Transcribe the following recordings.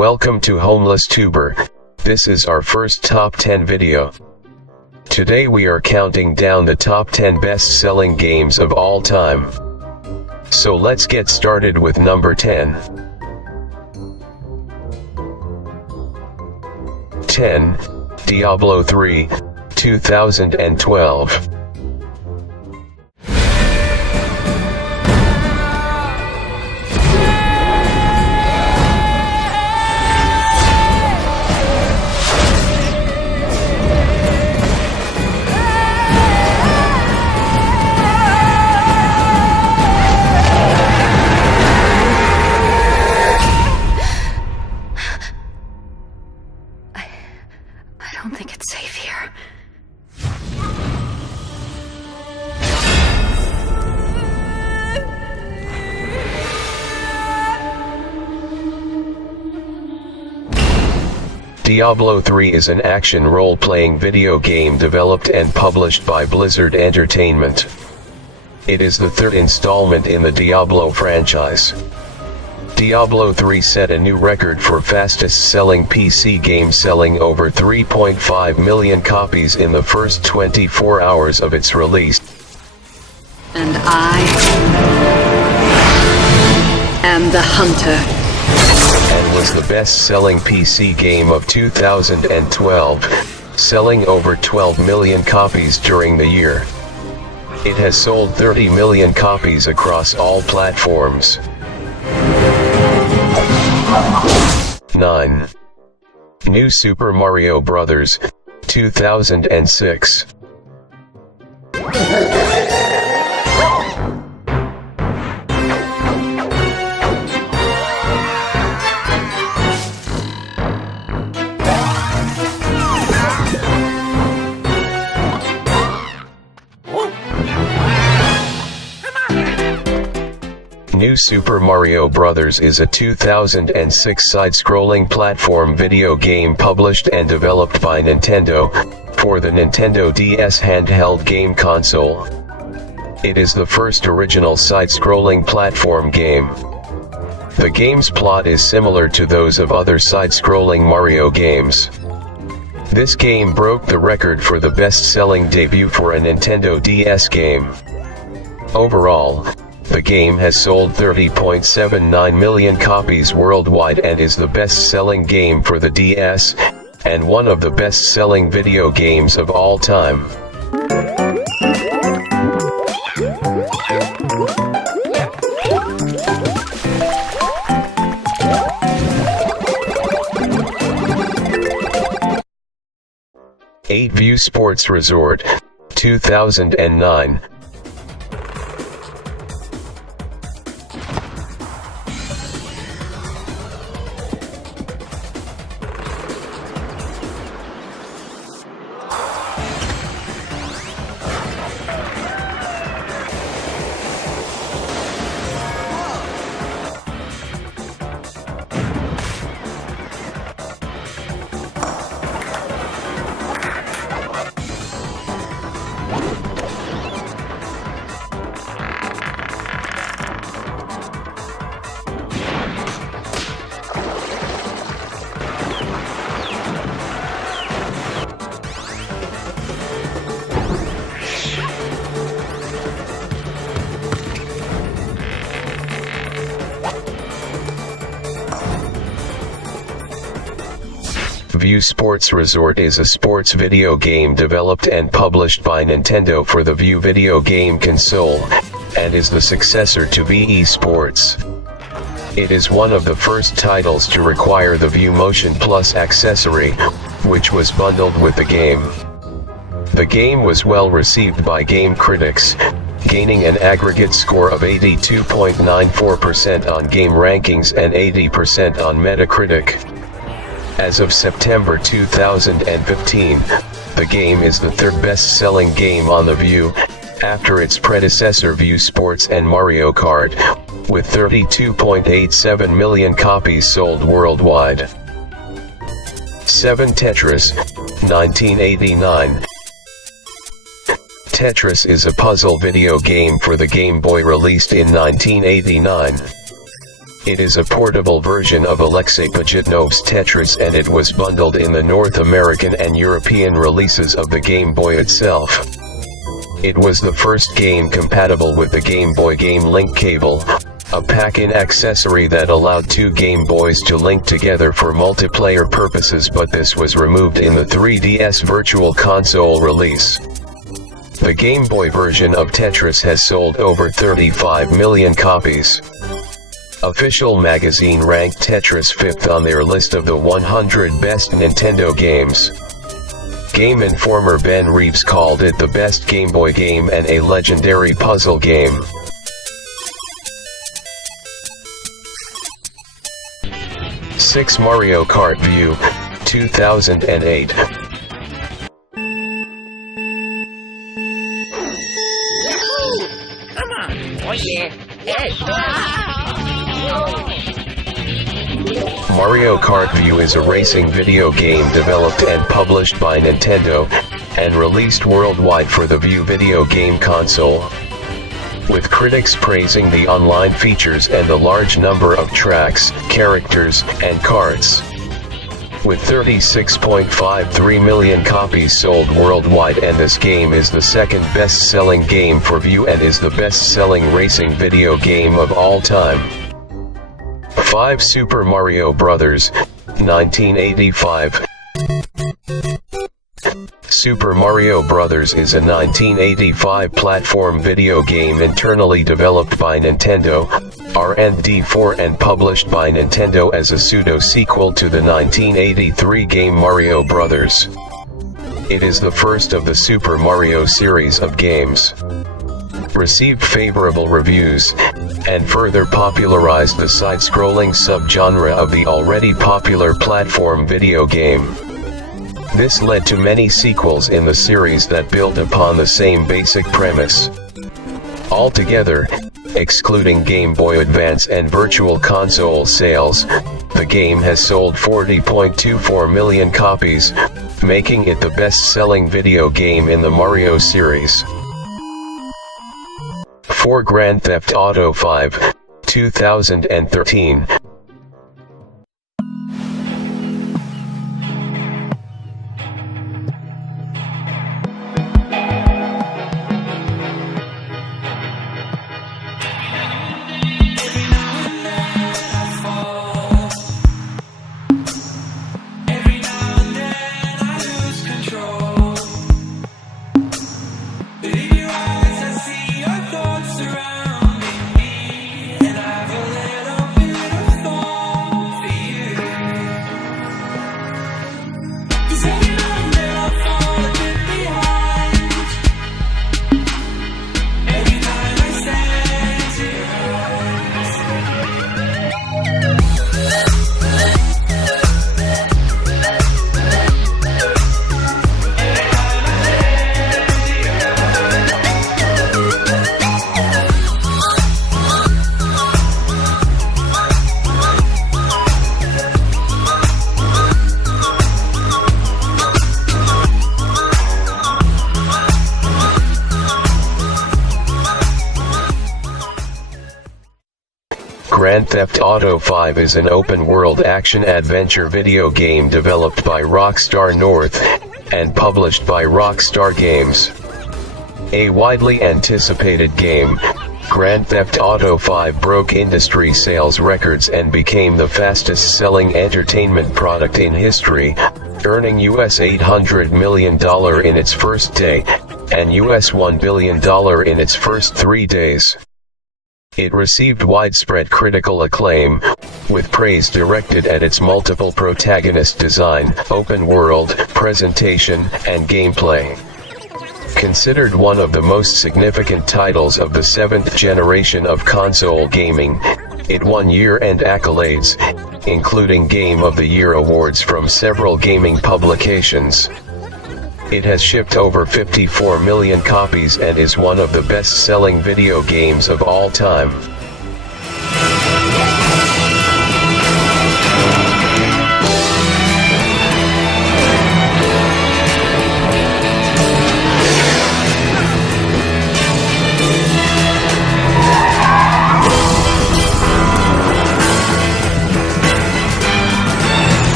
Welcome to Homeless Tuber. This is our first top 10 video. Today we are counting down the top 10 best-selling games of all time. So let's get started with number 10. 10. Diablo 3, 2012. I don't think it's safe here. Diablo 3 is an action role-playing video game developed and published by Blizzard Entertainment. It is the third installment in the Diablo franchise. Diablo 3 set a new record for fastest-selling PC game, selling over 3.5 million copies in the first 24 hours of its release. And I am the hunter. And was the best-selling PC game of 2012, selling over 12 million copies during the year. It has sold 30 million copies across all platforms. 9. New Super Mario Bros. 2006. New Super Mario Bros. Is a 2006 side-scrolling platform video game published and developed by Nintendo, for the Nintendo DS handheld game console. It is the first original side-scrolling platform game. The game's plot is similar to those of other side-scrolling Mario games. This game broke the record for the best-selling debut for a Nintendo DS game. Overall, the game has sold 30.79 million copies worldwide and is the best-selling game for the DS, and one of the best-selling video games of all time. Eight View Sports Resort, 2009. View Sports Resort is a sports video game developed and published by Nintendo for the View video game console, and is the successor to Wii Sports. It is one of the first titles to require the View Motion Plus accessory, which was bundled with the game. The game was well received by game critics, gaining an aggregate score of 82.94% on GameRankings and 80% on Metacritic. As of September 2015, the game is the third best-selling game on the View, after its predecessor View Sports and Mario Kart, with 32.87 million copies sold worldwide. 7. Tetris, 1989. Tetris is a puzzle video game for the Game Boy released in 1989. It is a portable version of Alexei Pajitnov's Tetris, and it was bundled in the North American and European releases of the Game Boy itself. It was the first game compatible with the Game Boy Game Link cable, a pack-in accessory that allowed two Game Boys to link together for multiplayer purposes, but this was removed in the 3DS Virtual Console release. The Game Boy version of Tetris has sold over 35 million copies. Official magazine ranked Tetris 5th on their list of the 100 best Nintendo games. Game Informer Ben Reeves called it the best Game Boy game and a legendary puzzle game. Six Mario Kart View, 2008. Come on, oh yeah. Mario Kart View is a racing video game developed and published by Nintendo, and released worldwide for the View video game console. With critics praising the online features and the large number of tracks, characters, and carts. With 36.53 million copies sold worldwide, and this game is the second best-selling game for View and is the best-selling racing video game of all time. 5 Super Mario Bros. 1985. Super Mario Bros. Is a 1985 platform video game internally developed by Nintendo, R&D4, and published by Nintendo as a pseudo-sequel to the 1983 game Mario Bros. It is the first of the Super Mario series of games. Received favorable reviews, and further popularized the side-scrolling subgenre of the already popular platform video game. This led to many sequels in the series that built upon the same basic premise. Altogether, excluding Game Boy Advance and Virtual Console sales, the game has sold 40.24 million copies, making it the best-selling video game in the Mario series. 4 Grand Theft Auto 5, 2013. Grand Theft Auto 5 is an open-world action-adventure video game developed by Rockstar North, and published by Rockstar Games. A widely anticipated game, Grand Theft Auto 5 broke industry sales records and became the fastest-selling entertainment product in history, earning US $800 million in its first day, and US $1 billion in its first 3 days. It received widespread critical acclaim, with praise directed at its multiple protagonist design, open world, presentation, and gameplay. Considered one of the most significant titles of the 7th generation of console gaming, it won year-end accolades, including Game of the Year awards from several gaming publications. It has shipped over 54 million copies and is one of the best-selling video games of all time.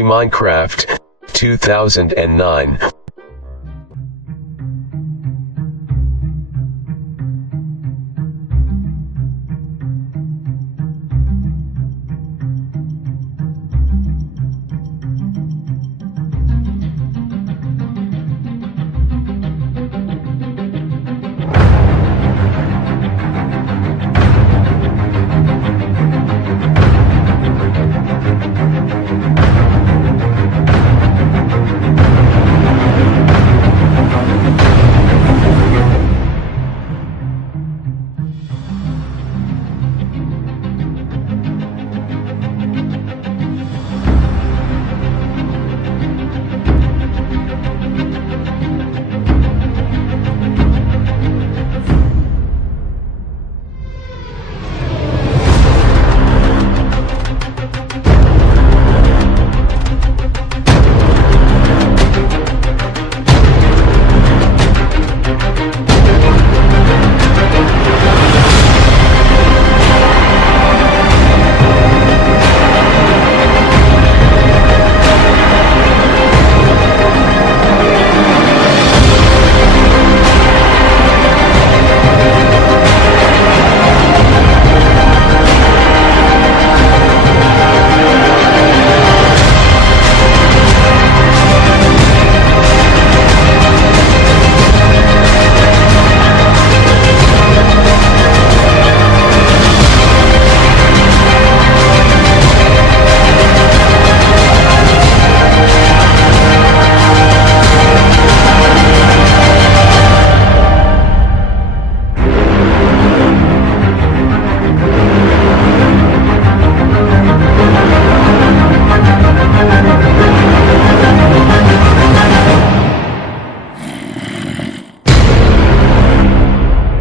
Atari Minecraft, 2009.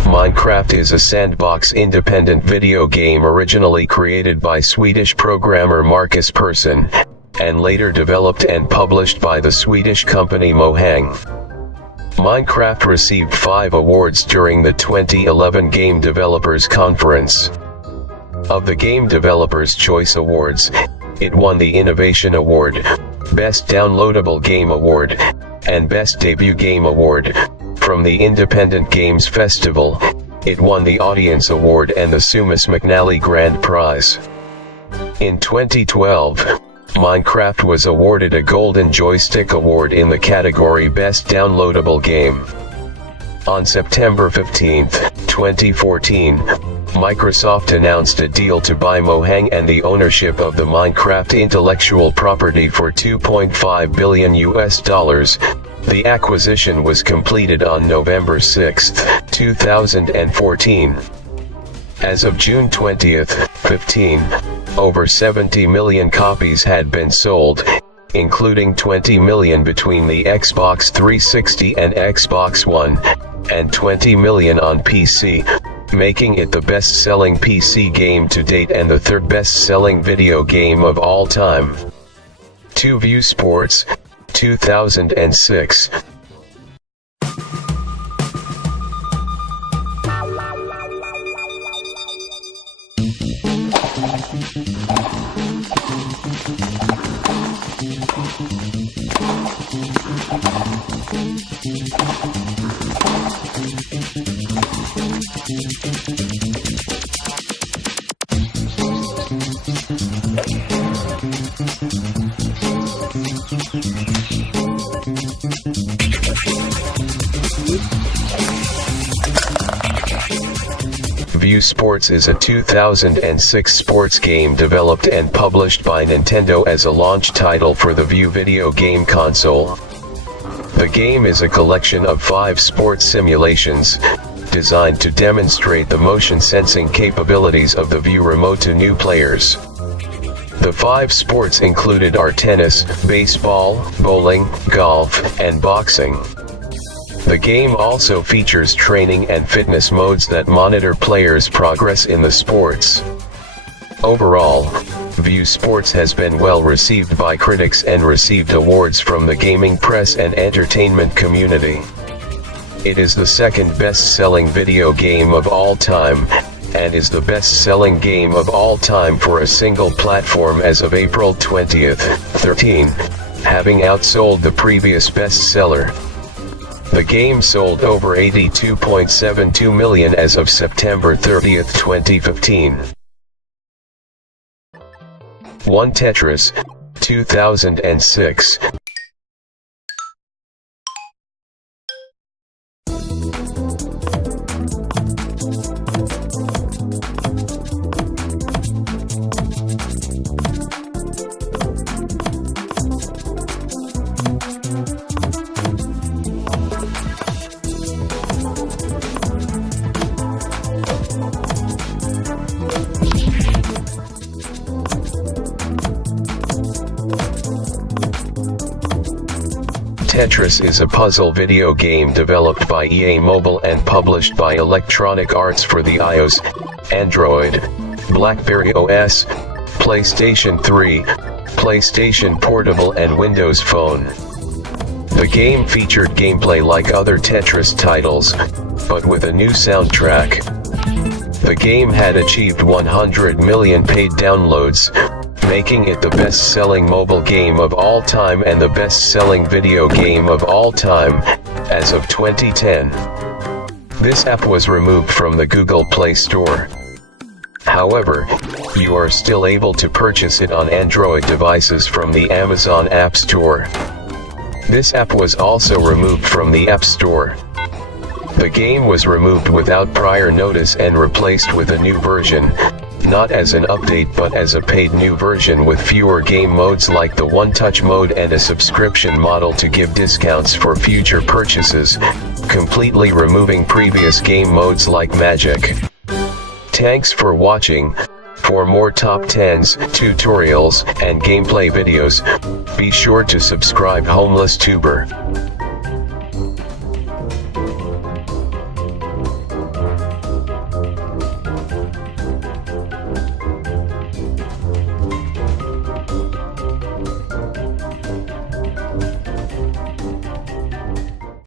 Minecraft is a sandbox independent video game originally created by Swedish programmer Marcus Persson, and later developed and published by the Swedish company Mojang. Minecraft received 5 awards during the 2011 Game Developers Conference. Of the Game Developers Choice Awards, it won the Innovation Award, Best Downloadable Game Award, and Best Debut Game Award. From the Independent Games Festival, it won the Audience Award and the Sumas McNally Grand Prize. In 2012, Minecraft was awarded a Golden Joystick Award in the category Best Downloadable Game. On September 15, 2014, Microsoft announced a deal to buy Mojang and the ownership of the Minecraft intellectual property for $2.5 billion. The acquisition was completed on November 6, 2014. As of June 20, 15, over 70 million copies had been sold, including 20 million between the Xbox 360 and Xbox One, and 20 million on PC, making it the best-selling PC game to date and the third best-selling video game of all time. 2View Sports, 2006. View Sports is a 2006 sports game developed and published by Nintendo as a launch title for the View video game console. The game is a collection of 5 sports simulations, designed to demonstrate the motion sensing capabilities of the View remote to new players. The 5 sports included are tennis, baseball, bowling, golf, and boxing. The game also features training and fitness modes that monitor players' progress in the sports. Overall, View Sports has been well received by critics and received awards from the gaming press and entertainment community. It is the second best-selling video game of all time, and is the best-selling game of all time for a single platform as of April 20th, 13, having outsold the previous bestseller. The game sold over 82.72 million as of September 30th, 2015. 1 Tetris, 2006. Tetris is a puzzle video game developed by EA Mobile and published by Electronic Arts for the iOS, Android, BlackBerry OS, PlayStation 3, PlayStation Portable and Windows Phone. The game featured gameplay like other Tetris titles, but with a new soundtrack. The game had achieved 100 million paid downloads, making it the best-selling mobile game of all time and the best-selling video game of all time, as of 2010. This app was removed from the Google Play Store. However, you are still able to purchase it on Android devices from the Amazon App Store. This app was also removed from the App Store. The game was removed without prior notice and replaced with a new version, not as an update but as a paid new version with fewer game modes like the one-touch mode and a subscription model to give discounts for future purchases, completely removing previous game modes like Magic. Thanks for watching. For more top 10s, tutorials, and gameplay videos, be sure to subscribe Homeless Tuber.